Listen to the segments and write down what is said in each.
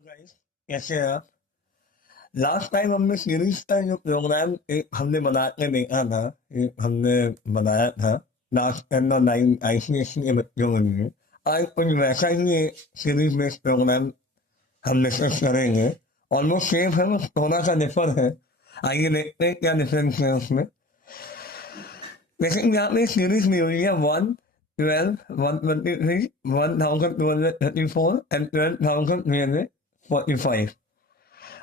Guys, कैसे हैं आप? लास्ट टाइम हमने सीरीज का जो प्रोग्राम एक हमने बना के देखा था, एक हमने बनाया था लास्ट 10 और 9 आईसीएससी के बच्चों के लिए। आज कुछ वैसा ही एक सीरीज बेस्ड प्रोग्राम हम डिस्कस करेंगे। ऑलमोस्ट सेम है, बस थोड़ा सा डिफर है। आइए देखते हैं क्या डिफरेंस है उसमें। लेकिन यहाँ पे सीरीज में हुई है 1, 12, 123, 1234 एंड 12,345।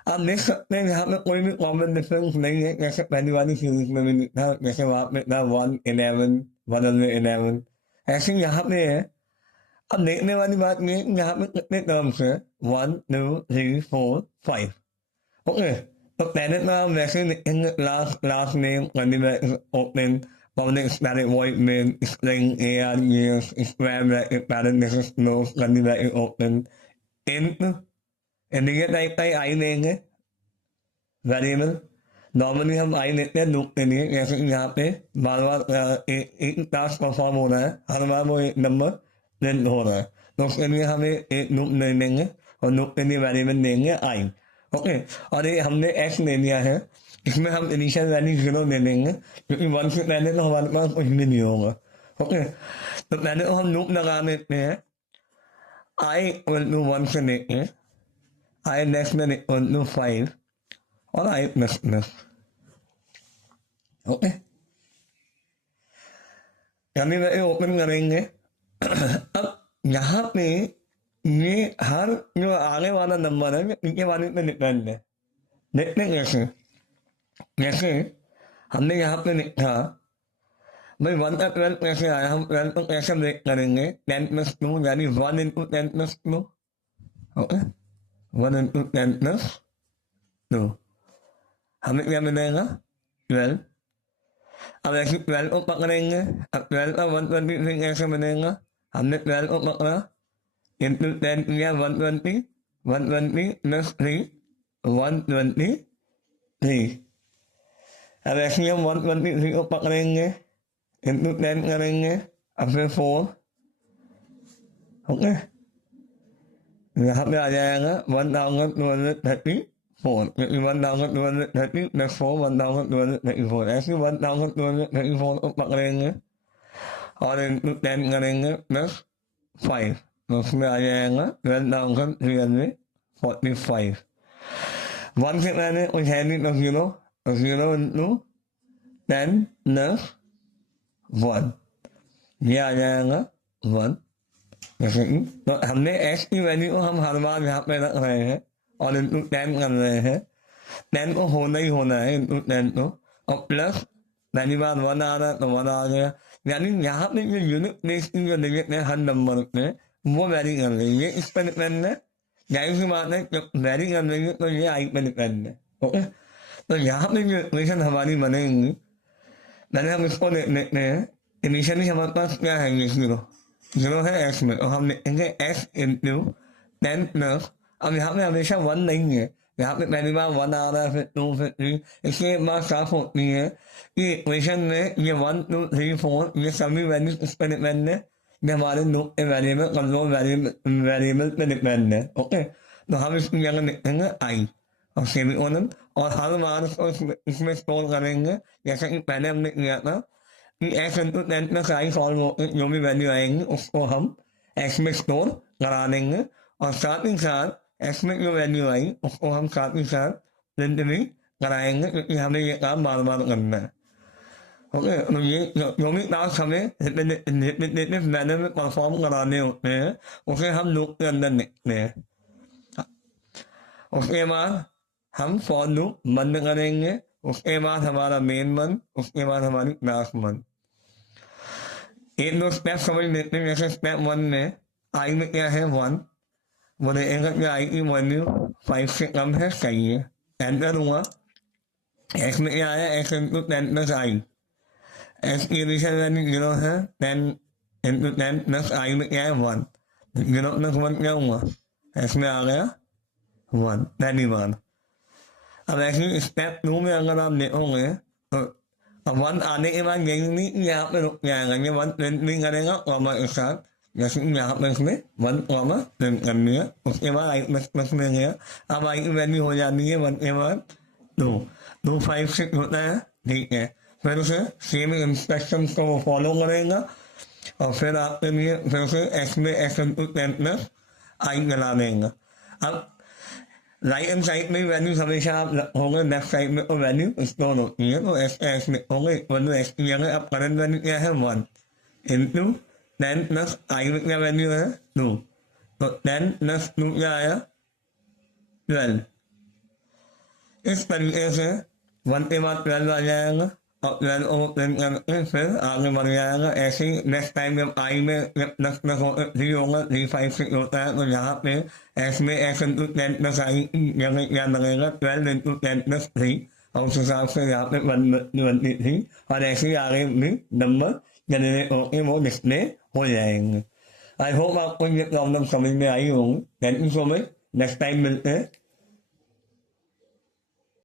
आप देख सकते हैं यहाँ पे कोई भी कॉमन डिफरेंस नहीं है, जैसे पहली वाली सीरीज में भी था, जैसे वहां पे था 111, 111। ऐसे ही यहाँ पे है। अब देखने वाली बात ये है कि यहाँ पे कितने टर्म्स है, 1, 2, 3, 4, 5। ओके, तो पहले तो हम वैसे ही लिखेंगे class name, open public static void main string ARGS square bracket parenthesis close curly bracket open int indicate type का ही आई लेंगे वेरिएबल। नॉर्मली हम आई लेते हैं लूप के लिए, जैसे कि यहाँ पे बार बार एक टास्क परफॉर्म हो रहा है, हर बार वो एक नंबर प्रिंट हो रहा है, तो उसके लिए हमें एक लूप ले लेंगे और लूप के लिए वेरिएबल देंगे आई। ओके, और ये हमने एक्स ले लिया है, इसमें हम इनिशियल वैल्यू 0 ले लेंगे, क्योंकि 1 से पहले तो हमारे पास कुछ भी नहीं होगा। ओके, तो पहले तो हम लूप लगा देते हैं आई इक्वल टू 1 से लेके आई लेस देन इक्वल टू 5 और आई प्लस प्लस। ओके, यानी वैसे ओपन करेंगे। अब यहाँ पे ये हर जो आगे वाला नंबर है ये पीछे वाले पे डिपेंड है। देखते हैं कैसे। जैसे हमने यहाँ पे लिखा भाई 1 का 12 कैसे आया, हम 12 को कैसे ब्रेक करेंगे, 10+2 यानी 1 इंटू 10+2। ओके, 1 इंटू 10+2 हमें क्या मिलेगा 12। अब ऐसे 12 को पकड़ेंगे, अब 12 का 123 कैसे मिलेगा, हमने 12 को पकड़ा इंटू 10 किया 120, 120 प्लस 3 123। अब ऐसे ही हम 123 को पकड़ेंगे इंटू 10 करेंगे, अब फिर 4। ओके, यहाँ पे आ जाएगा 1234, क्योंकि 1230 प्लस 4 1234, ऐसे 1234 को पकड़ेंगे और इंटू 10 करेंगे प्लस 5, तो उसमें आ जाएगा 12,345। 1 से पहले कुछ है नहीं तो 0, तो 0 इंटू 10 प्लस 1, ये आ जाएगा 1। जैसे कि तो हमने x की वैल्यू को हम हर बार यहाँ पे रख रहे हैं और इंटू 10 कर रहे हैं। 10 को होना ही होना है इंटू 10 को, और प्लस पहली बार 1 आ रहा है तो 1 आ गया। यानी यहाँ पे जो यूनिट प्लेस की जो लिमिट है हर नंबर पे वो वेरी कर रही है, इस पर डिपेंड है। जाहिर सी बात है जब वेरी कर रही है तो ये आई पे डिपेंड है। ओके, तो यहाँ पे जो इक्वेशन हमारी बनेगी, पहले हम इसको देख लेते हैं। इनिशियली हमारे पास क्या है, ये 0 है एक्स में, और हम लिखेंगे एक्स इंटू 10 प्लस, अब यहाँ पे हमेशा 1 नहीं है, यहाँ पे पहली बार 1 आ रहा है, फिर 2, फिर 3, इसलिए एक बात साफ होती है कि इक्वेशन में ये 1, 2, 3, 4 ये सभी वैल्यूज इस पर डिपेंड है, ये हमारे लूप के वेरिएबल कंट्रोल वेरिएबल पे डिपेंड है। ओके, तो हम इसकी जगह लिखेंगे आई और सेमीकोलन, और हर बार उसको इसमें स्टोर करेंगे, जैसा कि पहले हमने किया था कि x into 10 plus I solve होकर जो भी वैल्यू आएंगी उसको हम एक्स में स्टोर करा देंगे, और साथ ही साथ एक्स में जो वैल्यू आई उसको हम साथ ही साथ प्रिंट भी कराएंगे, क्योंकि हमें ये काम बार बार करना है। ओके, तो ये जो भी टास्क हमें रिपीटेटिव मैनर में परफॉर्म कराने होते हैं उसे हम लूप के अंदर लिखते हैं। उसके बाद हम फॉर लूप बंद करेंगे, उसके बाद हमारा मेन बंद, उसके बाद हमारी क्लास बंद। एक दो स्टेप समझ लेते हैं। जैसे स्टेप 1 में आई में क्या है 1, बोलेगा कि आई की वैल्यू 5 से कम है, सही है, एंटर हुआ। एक्स में क्या आया, एक्स इंटू 10 प्लस आई, एक्स की इनिशियल वैल्यू 0 है, 10 इंटू 10 प्लस आई में क्या है 1, 0 प्लस 1 क्या हुआ, एक्स में आ गया 1 पहली बार। अब ऐसे स्टेप 2 में अगर आप देखोगे तो 1 आने के बाद यही नहीं कि यहाँ पे रुक जाएगा, ये 1 प्रिंट नहीं करेगा कॉमा के साथ, जैसे कि यहाँ पे इसमें 1 कॉमा प्रिंट करनी है, उसके बाद आई प्लस में गया, अब आई की वैल्यू हो जाती है 1 के बाद 2 5 6 होता है, ठीक है। फिर उसे सेम इंस्ट्रक्शन को वो फॉलो करेगा और फिर आपके लिए फिर उसे एक्स में एक्स इंटू 10 प्लस आई बना देगा। अब राइट हैंड साइड में वैल्यू हमेशा आप रखोगे, लेफ्ट साइड में तो वैल्यू स्टोर होती है, तो एक्स एक्स लिखोगे इक्वल टू एक्स की जगह अब करंट वैल्यू क्या है 1 इंटू 10 प्लस आई में क्या वैल्यू है 2, तो 10 प्लस 2 क्या आया 12। इस तरीके से 1 के बाद 12 आ जाएगा और 12 को प्रिंट करके फिर आगे बढ़ जाएगा। ऐसे ही नेक्स्ट टाइम जब आई में प्लस प्लस होकर 3 होगा, 3 5 6 होता है, तो यहाँ पे एक्स में एक्स इंटू 10 प्लस आई की जगह क्या लगेगा 12 इंटू 10 प्लस 3, और उस हिसाब से यहाँ पे 123 और ऐसे ही आगे भी नंबर जनरेट होकर वो डिस्प्ले हो जाएंगे। आई होप आपको ये प्रॉब्लम समझ में आई होंगी। Thank you so much, next time मिलते हैं।